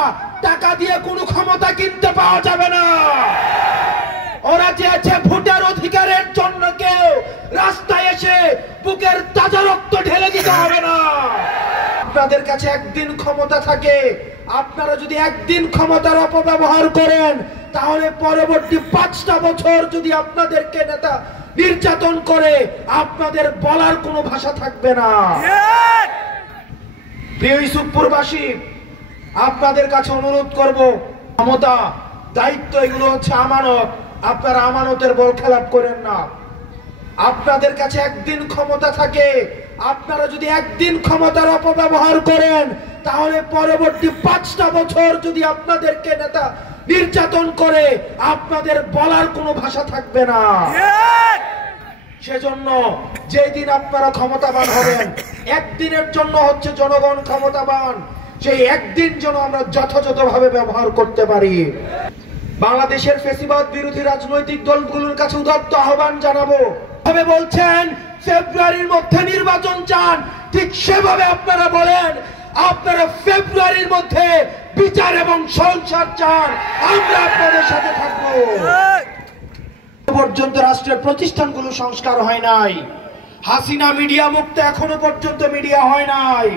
টাকা দিয়ে কোনো ক্ষমতা কিনতে পাওয়া যাবে না। ওরা চেয়েছে ভোটের অধিকারের জন্য কেউ রাস্তায় এসে বুকের তাজা রক্ত ঢেলে দিতে হবে না। আপনাদের কাছে একদিন ক্ষমতা থাকে, আপনারা যদি একদিন ক্ষমতার অপব্যবহার করেন তাহলে পরবর্তী 5টা বছর যদি আপনাদেরকে নেতা নির্যাতন করে আপনাদের বলার কোনো ভাষা থাকবে না। প্রিয় ইউসুফপুরবাসী, আপনাদের কাছে অনুরোধ করব, ক্ষমতা দায়িত্ব এগুলো হচ্ছে আমানত, আপনারা আমানতের বল খেলাপ করেন না। আপনাদের কাছে একদিন ক্ষমতা থাকে, আপনারা যদি একদিন ক্ষমতার অপব্যবহার করেন তাহলে পরবর্তী 5টা বছর যদি আপনাদেরকে নেতা নির্যাতন করে আপনাদের বলার কোনো ভাষা থাকবে না। সেজন্য যেদিন আপনারা ক্ষমতাবান হবেন, একদিনের জন্য হচ্ছে জনগণ ক্ষমতাবান, সেই একদিন যেন আমরা যথাযথভাবে ব্যবহার করতে পারি। বাংলাদেশের ফ্যাসিবাদ বিরোধী রাজনৈতিক দলগুলোর কাছে উদাত্ত আহ্বান জানাবো। ভাবে বলছেন ফেব্রুয়ারির মধ্যে নির্বাচন চান, ঠিক সেভাবে আপনারা বলেন আপনারা ফেব্রুয়ারির মধ্যে বিচার এবং সংস্কার চান, আমরা আপনাদের সাথে থাকবো। পর্যন্ত রাষ্ট্রের প্রতিষ্ঠানগুলো সংস্কার হয় নাই। হাসিনা মিডিয়া মুক্ত এখনো পর্যন্ত মিডিয়া হয় নাই।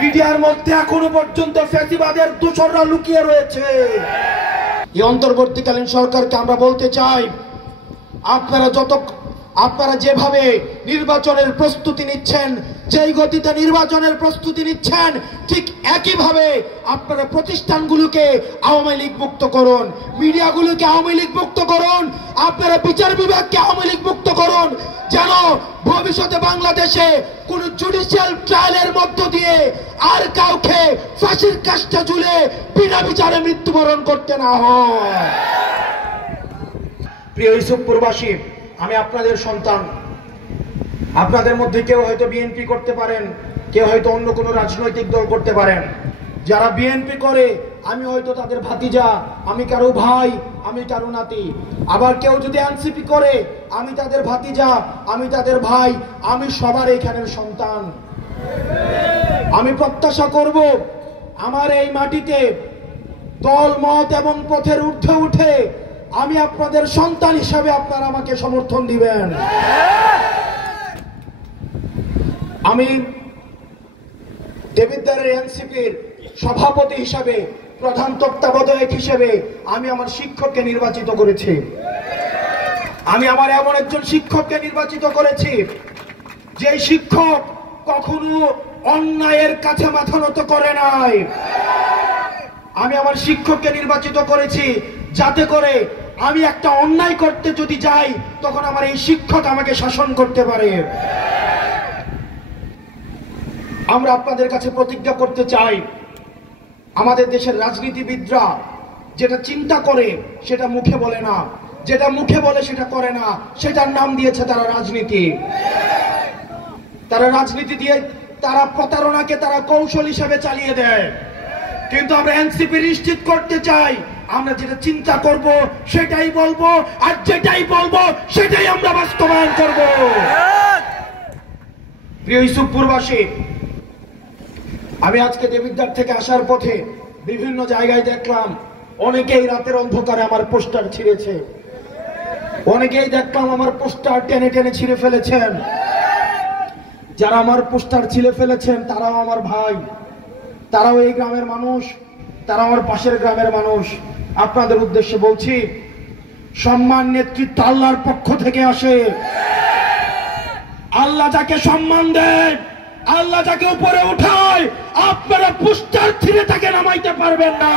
মিডিয়ার মধ্যে এখনো পর্যন্ত ফ্যাসিবাদের দোসররা লুকিয়ে রয়েছে। এই অন্তর্বর্তীকালীন সরকারকে আমরা বলতে চাই, আপনারা যেভাবে নির্বাচনের প্রস্তুতি নিচ্ছেন, যেই গতিতে নির্বাচনের প্রস্তুতি নিচ্ছেন, ঠিক একইভাবে আপনারা প্রতিষ্ঠানগুলোকে আওয়ামী লীগ মুক্ত করুন, মিডিয়াগুলোকে আওয়ামী লীগ মুক্ত করুন, আপনারা বিচার বিভাগকে আওয়ামী লীগ মুক্ত করুন, যেন ভবিষ্যতে বাংলাদেশে কোন জুডিশিয়াল ট্রায়ালের মধ্য দিয়ে আর কাউকে ফাঁসির কাষ্ঠে ঝুলে বিনা বিচারে মৃত্যুবরণ করতে না হয়। প্রিয় ইউসুফপুরবাসী, আমি আপনাদের সন্তান। আপনাদের মধ্যে কেউ হয়তো বিএনপি করতে পারেন, কেউ হয়তো অন্য কোনো রাজনৈতিক দল করতে পারেন। যারা বিএনপি করে আমি হয়তো তাদের ভাতিজা, আমি কারো ভাই, আমি কারো নাতি। আবার কেউ যদি এনসিপি করে আমি তাদের ভাতিজা, আমি তাদের ভাই, আমি সবার এখানের সন্তান। আমি প্রত্যাশা করব আমার এই মাটিতে দল মত এবং পথের ঊর্ধ্বে উঠে আমি আপনাদের সন্তান হিসাবে আপনারা আমাকে সমর্থন দিবেন। আমি দেবিদ্বারের এনসিপির সভাপতি হিসাবে, প্রধান তত্ত্বাবধায়ক হিসেবে আমি আমার শিক্ষককে নির্বাচিত করেছি। আমি আমার এমন একজন শিক্ষককে নির্বাচিত করেছি যে শিক্ষক কখনো অন্যায়ের কাছে মাথা নত করে নাই। আমি আমার শিক্ষককে নির্বাচিত করেছি যাতে করে আমি একটা অন্যায় করতে যদি যাই তখন আমার এই শিক্ষক আমাকে শাসন করতে পারে। আমরা আপনাদের কাছে প্রতিজ্ঞা করতে চাই, আমাদের দেশের রাজনীতিবিদরা যেটা চিন্তা করে সেটা মুখে বলে না, যেটা মুখে বলে সেটা করে না, সেটার নাম দিয়েছে তারা রাজনীতি। তারা রাজনীতি দিয়ে তারা প্রতারণাকে তারা কৌশল হিসেবে চালিয়ে দেয়। কিন্তু আমরা এনসিপি নিশ্চিত করতে চাই, আমরা যেটা চিন্তা করব সেটাই বলবো, আর যেটাই বলবো সেটাই আমরা বাস্তবায়ন করব। প্রিয় ইউসুফপুরবাসী, আমি আজকে দেবিদ্বার থেকে আসার পথে বিভিন্ন জায়গায় দেখলাম অনেকেই রাতের অন্ধকারে আমার পোস্টার ছিঁড়েছে, অনেকেই দেখলাম আমার পোস্টার টেনে টেনে ছিঁড়ে ফেলেছেন। যারা আমার পোস্টার ছিঁড়ে ফেলেছেন তারাও আমার ভাই, তারাও এই গ্রামের মানুষ, তারা আমার পাশের গ্রামের মানুষ। আপনাদের উদ্দেশ্যে বলছি, সম্মান নেতৃত্ব আল্লাহর পক্ষ থেকে আসে। আল্লাহ যাকে সম্মান দেন, আল্লাহ যাকে উপরে উঠায়, আপনারা পোস্টার ছিঁড়ে তাকে নামাইতে পারবেন না।